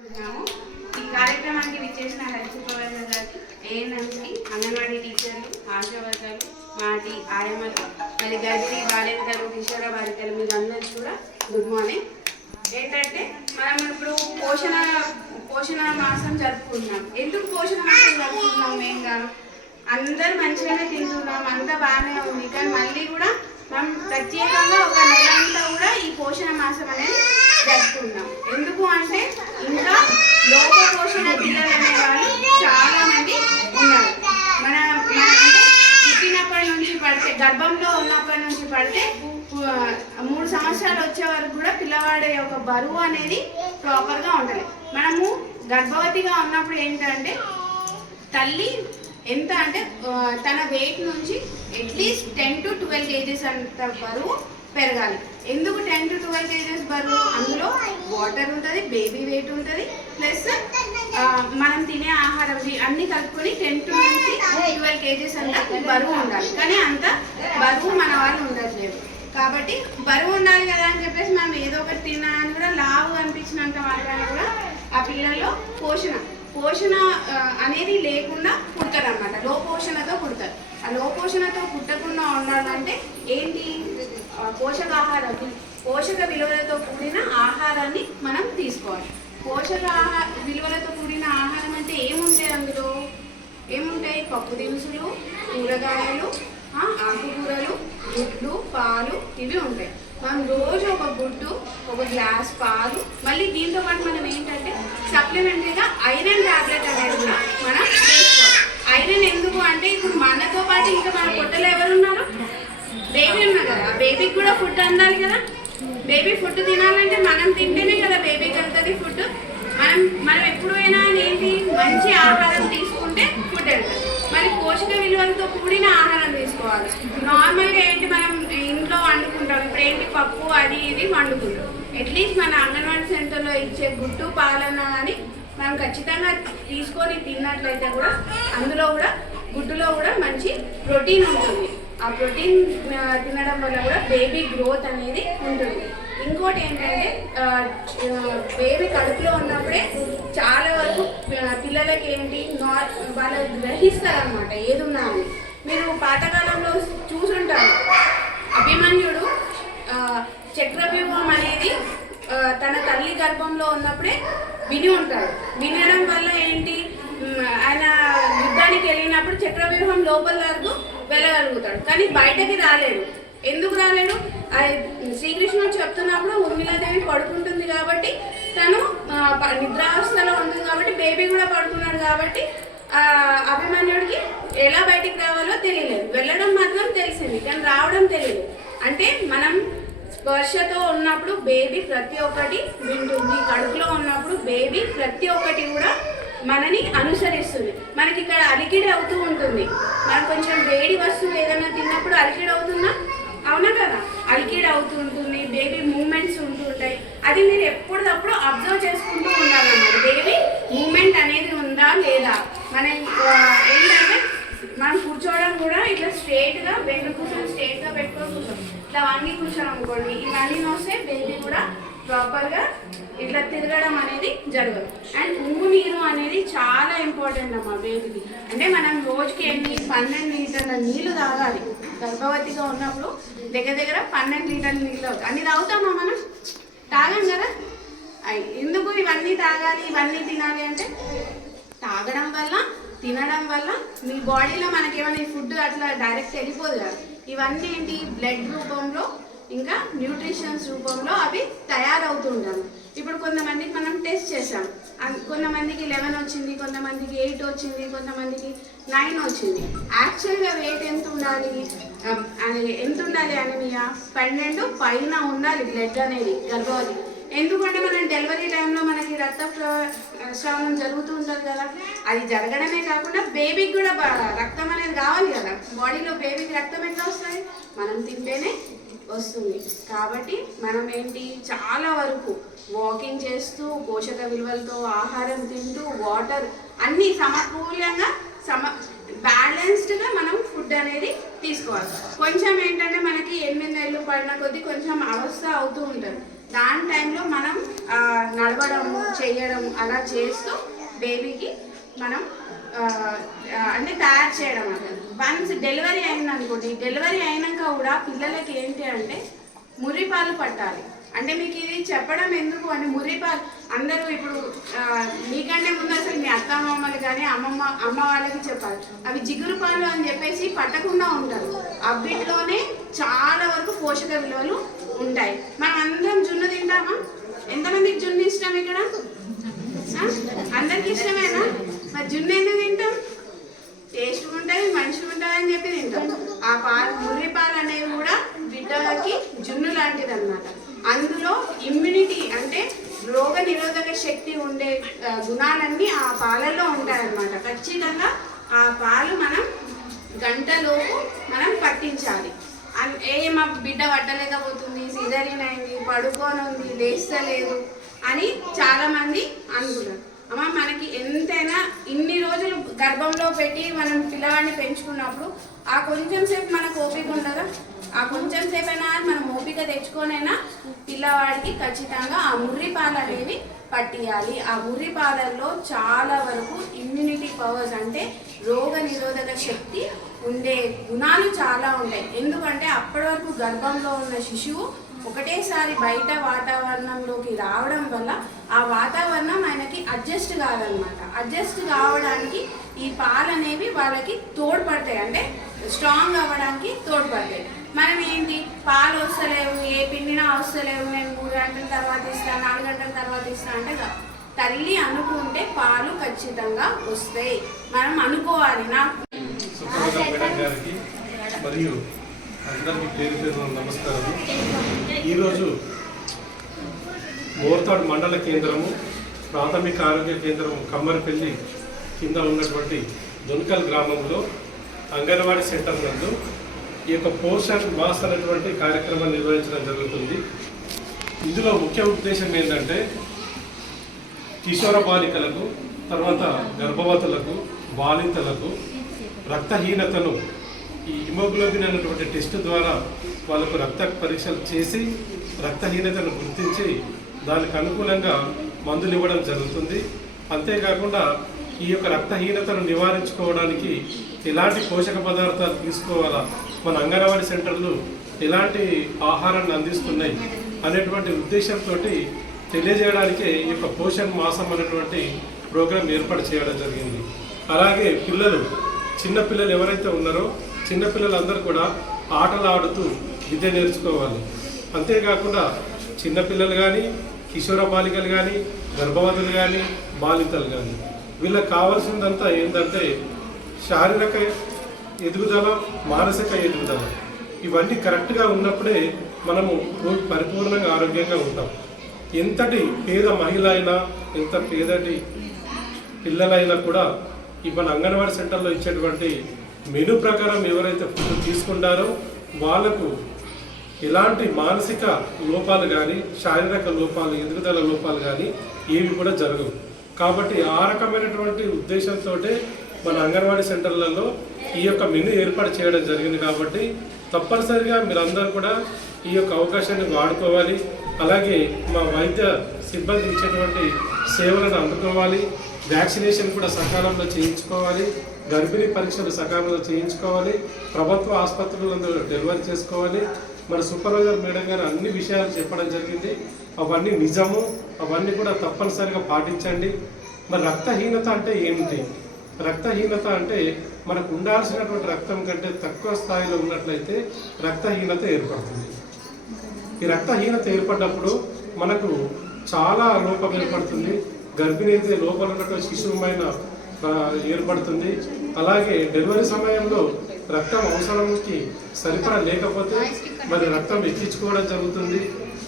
ఈ కార్యక్రమానికి విచ్చేసిన హెల్త్ సూపర్వైజర్ గారికి, ఏఎన్ఎంకి, అంగన్వాడీ టీచర్లు, ఆశా వర్కర్లు, మాటి ఆయమ్మలు, మరి గర్భిణీ బాలింతలు, కిషోర బాలికలు మీరు అందరికీ కూడా గుడ్ మార్నింగ్. ఏంటంటే మనం ఇప్పుడు పోషణ మాసం జరుపుకుంటున్నాం. ఎందుకు పోషణ మాసం జరుపుకుంటున్నాం? మెయిన్గా అందరు మంచిగానే తింటున్నాం, అంతా బాగానే ఉంది. కానీ మళ్ళీ కూడా మనం ప్రత్యేకంగా ఒక నెల అంతా కూడా ఈ పోషణ మాసం అనేది జరుపుకుంటాం. ఎందుకు అంటే ఇంకా లోప పోషణ పిల్లలు అనే వాళ్ళు చాలా మంది ఉన్నారు. మన అంటే పుట్టినప్పటి నుంచి పడితే, గర్భంలో ఉన్నప్పటి నుంచి పడితే 3 సంవత్సరాలు వచ్చే వరకు కూడా పిల్లవాడి యొక్క బరువు అనేది ప్రాపర్గా ఉండాలి. మనము గర్భవతిగా ఉన్నప్పుడు ఏంటంటే తల్లి ఎంత అంటే తన వెయిట్ నుంచి అట్లీస్ట్ 10 to 12 kgs అంత బరువు పెరగాలి. ఎందుకు 10 to 12 kgs బరువు? అందులో వాటర్ ఉంటుంది, బేబీ వెయిట్ ఉంటుంది, ప్లస్ మనం తినే ఆహారం అన్ని కలుపుకొని 10 to 12 kgs అంత బరువు ఉండాలి. కానీ అంత బరువు మన వాళ్ళు ఉండట్లేదు. కాబట్టి బరువు ఉండాలి కదా అని చెప్పేసి మనం ఏదో ఒకటి తిన్నా అని కూడా లావు అనిపించినంత మాత్రాన్ని కూడా ఆ పిల్లల్లో పోషణ అనేది లేకుండా పుడతారు అన్నమాట. లో పోషణతో పుడతారు. ఆ లో పోషణతో పుట్టకుండా ఉండాలంటే ఏంటి? పోషక విలువలతో కూడిన ఆహారాన్ని మనం తీసుకోవాలి. విలువలతో కూడిన ఆహారం అంటే ఏముంటాయి? అందులో ఏముంటాయి? పప్పు దినుసులు, కూరగాయలు, ఆకుకూరలు, గుడ్లు, పాలు, ఇవి ఉంటాయి. మనం రోజు ఒక గుడ్డు, ఒక గ్లాస్ పాలు, మళ్ళీ దీంతో పాటు మనం ఏంటంటే సప్లిమెంటరీగా ఐరన్ టాబ్లెట్ అనేది కూడా మనం వేసుకోవాలి. ఐరన్ ఎందుకు అంటే ఇప్పుడు మనతో పాటు ఇంకా మన పొట్టలో ఎవరున్నారు? బేబీ ఉన్నారు కదా. బేబీకి కూడా ఫుడ్ అందాలి కదా. బేబీ ఫుడ్ తినాలంటే మనం తింటేనే కదా బేబీకి వెళ్తుంది ఫుడ్. మనం ఎప్పుడైనా ఏంటి మంచి ఆహారం తీసుకుంటే ఫుడ్ వెళ్తుంది. మరి పోషక విలువలతో కూడిన ఆహారం తీసుకోవాలి. నార్మల్గా ఏంటి మనం ఇంట్లో వండుకుంటాం. ఇప్పుడు ఏంటి పప్పు అది ఇది వండుకుంటాం. అట్లీస్ట్ మన అంగన్వాడీ సెంటర్లో ఇచ్చే గుడ్డు పాలన కానీ మనం ఖచ్చితంగా తీసుకొని తిన్నట్లయితే కూడా అందులో కూడా గుడ్డులో కూడా మంచి ప్రోటీన్ ఉంటుంది. ఆ ప్రోటీన్ తినడం వల్ల కూడా బేబీ గ్రోత్ అనేది ఉంటుంది. ఇంకోటి ఏంటంటే బేబీ కడుపులో ఉన్నప్పుడే చాలా వరకు పిల్లలకి ఏంటి వాళ్ళు గ్రహిస్తారనమాట ఏదున్నా అని. మీరు పాతకాలంలో చూసుంటారు, అభిమన్యుడు చక్రవ్యూహం అనేది తన తల్లి గర్భంలో ఉన్నప్పుడే విని ఉంటాడు. వినడం వల్ల ఏంటి ఆయన యుద్ధానికి వెళ్ళినప్పుడు చక్రవ్యూహం లోపల వరకు వెళ్ళగలుగుతాడు. కానీ బయటకి రాలేడు. ఎందుకు రాలేడు? శ్రీకృష్ణుడు చెప్తున్నప్పుడు ఉర్మిళాదేవి పడుకుంటుంది కాబట్టి తను నిద్రావస్థలో ఉంటుంది కాబట్టి బేబీ కూడా పడుకున్నాడు కాబట్టి అభిమన్యుడికి ఎలా బయటికి రావాలో తెలియలేదు. వెళ్ళడం మాత్రం తెలిసింది కానీ రావడం తెలియదు. అంటే మనం స్పర్శతో ఉన్నప్పుడు బేబీ ప్రతి ఒక్కటి వింటుంది. కడుపులో ఉన్నప్పుడు బేబీ ప్రతి ఒక్కటి కూడా మనని అనుసరిస్తుంది. మనకి ఇక్కడ అలికిడి అవుతూ ఉంటుంది. మనం కొంచెం వేడి వస్తువు ఏదైనా తిన్నప్పుడు అలికిడి అవుతుందా? అవునా కదా? అలికిడి అవుతూ ఉంటుంది. బేబీ మూమెంట్స్ ఉంటుంటాయి. అది మీరు ఎప్పటికప్పుడు అబ్జర్వ్ చేసుకుంటూ ఉండాలన్నమాట. బేబీ మూమెంట్ అనేది ఉందా లేదా. మన ఏంటంటే మనం కూర్చోవడం కూడా ఇట్లా స్ట్రేట్గా బెండు కూర్చొని స్ట్రేట్గా పెట్టుకొని కూర్చోం. ఇట్లా వంగి కూర్చొని అనుకోండి, ఇవన్నీ వస్తే బేబీ కూడా ప్రాపర్గా ఇట్లా తిరగడం అనేది జరగదు. అండ్ ఉమ్ము నీరు అనేది చాలా ఇంపార్టెంట్ అమ్మా బేబీకి. అంటే మనం రోజుకి 12 లీటర్ల నీళ్ళు తాగాలి. గర్భవతిగా ఉన్నప్పుడు దగ్గర 12 లీటర్ల నీళ్ళు అవుతాయి. అన్ని తాగుతామా మనం? తాగాం కదా. ఎందుకు ఇవన్నీ తాగాలి, ఇవన్నీ తినాలి అంటే తాగడం వల్ల, తినడం వల్ల మీ బాడీలో మనకేమైనా ఫుడ్ అట్లా డైరెక్ట్ వెళ్ళిపోదు కదా. ఇవన్నీ ఏంటి బ్లడ్ రూపంలో ఇంకా న్యూట్రిషన్స్ రూపంలో అవి తయారవుతూ ఉంటాము. ఇప్పుడు కొంతమందికి మనం టెస్ట్ చేసాం. కొంతమందికి 11 వచ్చింది, కొంతమందికి 8 వచ్చింది, కొంతమందికి 9 వచ్చింది. యాక్చువల్గా వెయిట్ ఎంత ఉండాలి అనీమియా 12 పైన ఉండాలి బ్లడ్ అనేది గర్భవతి. ఎందుకంటే మనం డెలివరీ టైంలో మనకి రక్తస్రావం జరుగుతూ ఉంటుంది కదా. అది జరగడమే కాకుండా బేబీకి కూడా రక్తం అనేది కావాలి కదా. బాడీలో బేబీకి రక్తం ఎట్లా వస్తుంది? మనం తింటేనే వస్తుంది. కాబట్టి మనం ఏంటి చాలా వరకు వాకింగ్ చేస్తూ పోషక విలువలతో ఆహారం తింటూ వాటర్ అన్నీ సమకూలంగా బ్యాలెన్స్డ్గా మనం ఫుడ్ అనేది తీసుకోవాలి. కొంచెం ఏంటంటే మనకి 8 నెలలు పడిన కొద్దీ కొంచెం అవస్థ అవుతూ ఉంటుంది. దాని టైంలో మనం నడవడము చేయడం అలా చేస్తూ బేబీకి మనం అంటే తయారు చేయడం అంటే వన్స్ డెలివరీ అయింది అనుకోండి, డెలివరీ అయినాక కూడా పిల్లలకి ఏంటి అంటే ముర్రిపాలు పట్టాలి. అంటే మీకు ఇది చెప్పడం ఎందుకు అంటే ముర్రిపాలు అందరూ ఇప్పుడు మీకంటే ముందు అసలు మీ అత్తమామలు కానీ అమ్మ వాళ్ళకి చెప్పాలి. అవి జిగురు పాలు అని చెప్పేసి పట్టకుండా ఉంటారు. అవిట్లోనే చాలా వరకు పోషక విలువలు ఉంటాయి. మనం అందరం జున్ను తింటామా? ఎంతమందికి జున్ను ఇష్టం ఇక్కడ? అందరికి ఇష్టమేనా? మరి జున్ను ఎందుకు తింటాం? టేస్ట్గా ఉంటుంది, మంచిగా ఉంటుంది అని చెప్పి తింటాం. ఆ పాలు ముర్రిపాలు అనేవి కూడా బిడ్డలకి జున్ను లాంటిది అన్నమాట. అందులో ఇమ్యూనిటీ అంటే రోగ నిరోధక శక్తి ఉండే గుణాలన్నీ ఆ పాలల్లో ఉంటాయన్నమాట. ఖచ్చితంగా ఆ పాలు మనం గంటలోపు మనం పట్టించాలి. మా బిడ్డ పట్టలేకపోతుంది, సిజరీన్ అయింది, పడుకొని ఉంది, లేస్తలేదు అని చాలామంది అనుకుంటారు. అమ్మ మనకి ఎంతైనా ఇన్ని రోజులు గర్భంలో పెట్టి మనం పిల్లవాడిని పెంచుకున్నప్పుడు ఆ కొంచెం సేపు మనకు ఓపిక ఉండదా? ఆ కొంచెం సేపు అయినా మనం ఓపిక తెచ్చుకొనైనా పిల్లవాడికి ఖచ్చితంగా ఆ ముర్రిపాలు అనేవి పట్టియాలి. ఆ ముర్రిపాలల్లో చాలా వరకు ఇమ్యూనిటీ పవర్స్ అంటే రోగ నిరోధక శక్తి ఉండే గుణాలు చాలా ఉంటాయి. ఎందుకంటే అప్పటి వరకు గర్భంలో ఉన్న శిశువు ఒకటేసారి బయట వాతావరణంలోకి రావడం వల్ల ఆ వాతావరణం ఆయనకి అడ్జస్ట్ కాదనమాట. అడ్జస్ట్ కావడానికి ఈ పాలు అనేవి వాళ్ళకి తోడ్పడతాయి, అంటే స్ట్రాంగ్ అవ్వడానికి తోడ్పడతాయి. మనం ఏంటి పాలు వస్తలేవు, ఏ పిండినా వస్తలేవు, నేను 3 గంటల తర్వాత ఇస్తాను, 4 గంటల తర్వాత ఇస్తాను అంటే తల్లి అనుకుంటే పాలు ఖచ్చితంగా వస్తాయి. మనం అనుకోవాలి. మరియు అందరికీ పేరు పేరు నమస్కారం. ఈరోజు మోర్తాడు మండల కేంద్రము ప్రాథమిక ఆరోగ్య కేంద్రం కమ్మరిపల్లి కింద ఉన్నటువంటి దొన్కల్ గ్రామంలో అంగన్వాడీ సెంటర్ నందు ఈ యొక్క పోషణ్ మాస్ అనేటువంటి కార్యక్రమాన్ని నిర్వహించడం జరుగుతుంది. ఇందులో ముఖ్య ఉద్దేశం ఏంటంటే కిషోర బాలికలకు, తర్వాత గర్భవతులకు, బాలింతలకు రక్తహీనతను ఈ హిమోగ్లోబిన్ అనేటువంటి టెస్ట్ ద్వారా వాళ్ళకు రక్త పరీక్షలు చేసి రక్తహీనతను గుర్తించి దానికి అనుకూలంగా మందులు ఇవ్వడం జరుగుతుంది. అంతేకాకుండా ఈ యొక్క రక్తహీనతను నివారించుకోవడానికి ఎలాంటి పోషక పదార్థాలు తీసుకోవాలా, మన అంగన్వాడీ సెంటర్లు ఎలాంటి ఆహారాన్ని అందిస్తున్నాయి అనేటువంటి ఉద్దేశంతో తెలియజేయడానికే ఈ యొక్క పోషణ్ మాసం అనేటువంటి ప్రోగ్రాం ఏర్పాటు చేయడం జరిగింది. అలాగే చిన్నపిల్లలు ఎవరైతే ఉన్నారో చిన్నపిల్లలందరూ కూడా ఆటలు ఆడుతూ విద్య నేర్చుకోవాలి. అంతేకాకుండా చిన్నపిల్లలు కానీ, కిషోర బాలికలు కానీ, గర్భవతులు కానీ, బాలింతలు కానీ వీళ్ళకి కావాల్సిందంతా ఏంటంటే శారీరక ఎదుగుదల, మానసిక ఎదుగుదల ఇవన్నీ కరెక్ట్గా ఉన్నప్పుడే మనము పరిపూర్ణంగా ఆరోగ్యంగా ఉంటాం. ఎంతటి పేద మహిళ అయినా, ఎంత పేదటి పిల్లలైనా కూడా మన అంగన్వాడీ సెంటర్లో ఇచ్చేటువంటి మెనూ ప్రకారం ఎవరైతే ఫుడ్ తీసుకుంటారో వాళ్ళకు ఎలాంటి మానసిక లోపాలు కానీ, శారీరక లోపాలు, ఎదుగుదల లోపాలు కానీ ఏవి కూడా జరగవు. కాబట్టి ఆ రకమైనటువంటి ఉద్దేశంతో మన అంగన్వాడీ సెంటర్లలో ఈ యొక్క మెనూ ఏర్పాటు చేయడం జరిగింది. కాబట్టి తప్పనిసరిగా మీరందరూ కూడా ఈ యొక్క అవకాశాన్ని వాడుకోవాలి. అలాగే మా వైద్య సిబ్బంది ఇచ్చేటువంటి సేవలను అందుకోవాలి. వ్యాక్సినేషన్ కూడా సకాలంలో చేయించుకోవాలి. గర్భిణీ పరీక్షలు సకాలంలో చేయించుకోవాలి. ప్రభుత్వ ఆసుపత్రులలో డెలివరీ చేసుకోవాలి. మన సూపర్వైజర్ మేడం గారు అన్ని విషయాలు చెప్పడం జరిగింది. అవన్నీ నిజము, అవన్నీ కూడా తప్పనిసరిగా పాటించండి. మరి రక్తహీనత అంటే ఏమిటి? రక్తహీనత అంటే మనకు ఉండాల్సినటువంటి రక్తం కంటే తక్కువ స్థాయిలో ఉన్నట్లయితే రక్తహీనత ఏర్పడుతుంది. ఈ రక్తహీనత ఏర్పడినప్పుడు మనకు చాలా లోపం ఏర్పడుతుంది. గర్భిణీ అయితే లోపల ఉన్నటువంటి శిశువుమైన ఏర్పడుతుంది. అలాగే డెలివరీ సమయంలో రక్తం అవసరానికి సరిపడా లేకపోతే మరి రక్తం ఎక్కించుకోవడం జరుగుతుంది.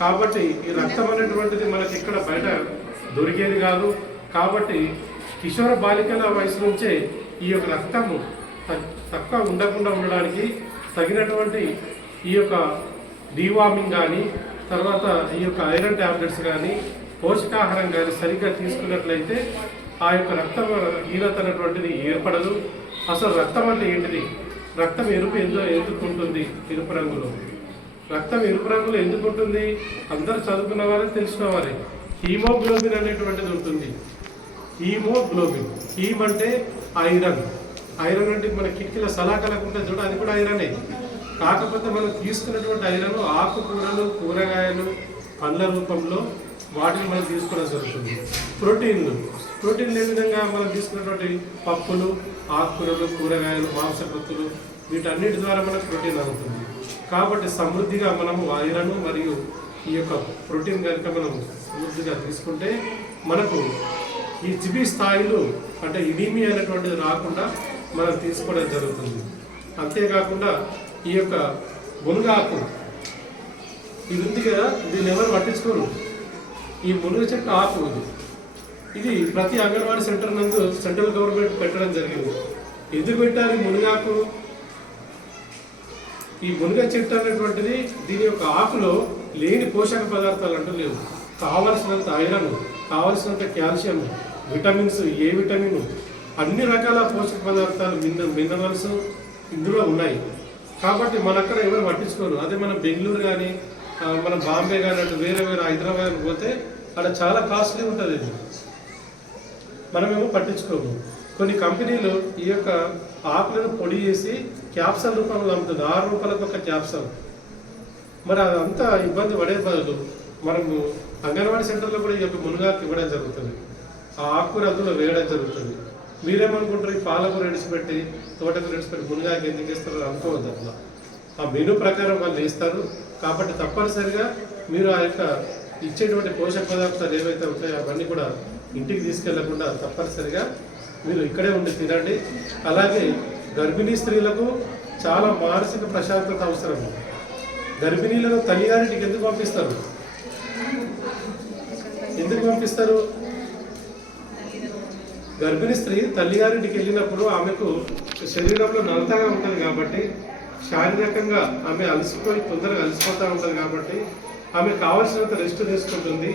కాబట్టి ఈ రక్తం అనేటువంటిది మనకి ఇక్కడ బయట దొరికేది కాదు. కాబట్టి కిషోర బాలికల వయసు నుంచే ఈ యొక్క రక్తము తక్కువ ఉండకుండా ఉండడానికి తగినటువంటి ఈ యొక్క డీవార్మింగ్ కానీ, తర్వాత ఈ యొక్క ఐరన్ ట్యాబ్లెట్స్ కానీ, పోషకాహారం కానీ సరిగ్గా తీసుకున్నట్లయితే ఆ యొక్క రక్తం హీనత అనేటువంటిది ఏర్పడదు. అసలు రక్తం అంటే ఏంటిది? రక్తం ఎరుపు ఎందుకు ఉంటుంది? ఎరుపు రంగులో రక్తం ఎరుపు రంగులో ఎందుకు ఉంటుంది? అందరూ చదువుకున్న వారే తెలిసిన వారే. హీమోగ్లోబిన్ అనేటువంటిది ఉంటుంది. హీమోగ్లోబిన్, హీమ్ అంటే ఐరన్. ఐరన్ అంటే మన కిటికీల సలాకలకు ఉంటుంది చూడ, అది కూడా ఐరనే. కాకపోతే మనం తీసుకున్నటువంటి ఐరన్ ఆకుకూరలు, కూరగాయలు, పండ్ల రూపంలో వాటిని మనం తీసుకోవడం జరుగుతుంది. ప్రోటీన్లు ఏ విధంగా మనం తీసుకున్నటువంటి పప్పులు, ఆకుకూరలు, కూరగాయలు, మాంసకృత్తులు, వీటన్నిటి ద్వారా మనకు ప్రోటీన్ అవుతుంది. కాబట్టి సమృద్ధిగా మనము ఐరన్ మరియు ఈ యొక్క ప్రోటీన్ కనుక మనం సమృద్ధిగా తీసుకుంటే మనకు ఈ జిబి స్థాయిలు అంటే ఇనీమియా అనేటువంటిది రాకుండా మనం తీసుకోవడం జరుగుతుంది. అంతేకాకుండా ఈ యొక్క మునగాకు ఇది ఉంది కదా, దీన్ని ఎవరు పట్టించుకోరు. ఈ మునగ చెట్టు ఆకు ఇది ప్రతి అంగన్వాడీ సెంటర్ నందు సెంట్రల్ గవర్నమెంట్ పెట్టడం జరిగింది. ఎందుకు పెట్టాలి మునగాకు? ఈ మునగ చెట్టు అనేటువంటిది దీని యొక్క ఆకులో లేని పోషక పదార్థాలు అంటూ లేవు. కావలసినంత ఐరన్, కావలసినంత కాల్షియం, విటమిన్స్, ఏ విటమిన్, అన్ని రకాల పోషక పదార్థాలు, మినరల్స్ ఇందులో ఉన్నాయి. కాబట్టి మన అక్కడ ఎవరు పట్టించుకోరు. అదే మనం బెంగళూరు కానీ మన బాంబే కానీ అంటే వేరే హైదరాబాద్ పోతే అక్కడ చాలా కాస్ట్లీ ఉంటుంది. ఇది మనమేమో పట్టించుకోము. కొన్ని కంపెనీలు ఈ యొక్క ఆకులను పొడి చేసి క్యాప్సల్ రూపంలో అమ్ముతుంది. 6 రూపాయలకు ఒక క్యాప్సల్. మరి అదంతా ఇబ్బంది పడే బదులు మనము అంగన్వాడీ సెంటర్లో కూడా ఈ యొక్క మునగాకు ఇవ్వడం జరుగుతుంది. ఆ ఆకుకూర అందులో వేయడం జరుగుతుంది. మీరేమనుకుంటారు? ఈ పాలకూర విడిచిపెట్టి, తోటకూర విడిచిపెట్టి మునగాకు ఎందుకు ఇస్తారో అనుకోవద్దు. అట్లా ఆ మెనూ ప్రకారం వాళ్ళు ఇస్తారు. కాబట్టి తప్పనిసరిగా మీరు ఆ యొక్క ఇచ్చేటువంటి పోషక పదార్థాలు ఏవైతే ఉంటాయో అవన్నీ కూడా ఇంటికి తీసుకెళ్లకుండా తప్పనిసరిగా మీరు ఇక్కడే ఉండి తినండి. అలాగే గర్భిణీ స్త్రీలకు చాలా మానసిక ప్రశాంతత అవసరం. గర్భిణీలను తల్లిగారింటికి ఎందుకు పంపిస్తారు? గర్భిణీ స్త్రీ తల్లిగారింటికి వెళ్ళినప్పుడు ఆమెకు శరీరంలో నలతగా ఉంటుంది కాబట్టి, శారీరకంగా ఆమె తొందరగా అలసిపోతూ ఉంటుంది కాబట్టి ఆమె కావాల్సినంత రెస్ట్ తీసుకుంటుంది.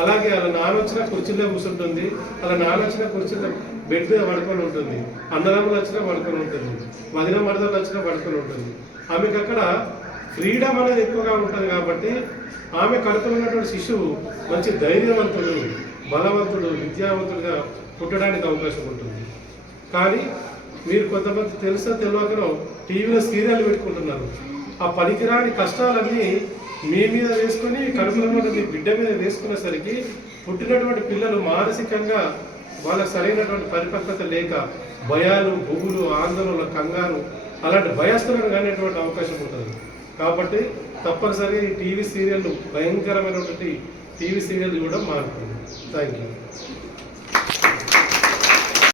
అలాగే అలా నానొచ్చిన కుర్చీలో కూర్చుంటుంది, అలా నానొచ్చిన కుర్చీలో బెడ్ మీద పడుకొని ఉంటుంది, అన్నదమ్ములు వచ్చినా పడుకొని ఉంటుంది, వదిన మరదలు వచ్చినా పడుకొని ఉంటుంది. ఆమెకు అక్కడ ఫ్రీడమ్ అనేది ఎక్కువగా ఉంటుంది కాబట్టి ఆమె కడుపులో ఉన్నటువంటి శిశువు మంచి ధైర్యవంతుడు, బలవంతుడు, విద్యావంతుడుగా పుట్టడానికి అవకాశం ఉంటుంది. కానీ మీరు కొంతమంది తెలుసో తెలియకనో టీవీలో సీరియల్ పెట్టుకుంటున్నారు. ఆ పనికిరాని కష్టాలన్నీ మీ మీద వేసుకొని కడుపులో మీ బిడ్డ మీద వేసుకునేసరికి పుట్టినటువంటి పిల్లలు మానసికంగా వాళ్ళకి సరైనటువంటి పరిపక్వత లేక భయాలు, బొగులు, ఆందోళన, కంగారు, అలాంటి భయస్థులను కానిటువంటి అవకాశం ఉంటుంది. కాబట్టి తప్పనిసరిగా ఈ టీవీ సీరియల్ భయంకరమైనటువంటి టీవీ సీరియల్ చూడడం మానుకోండి. Thank you.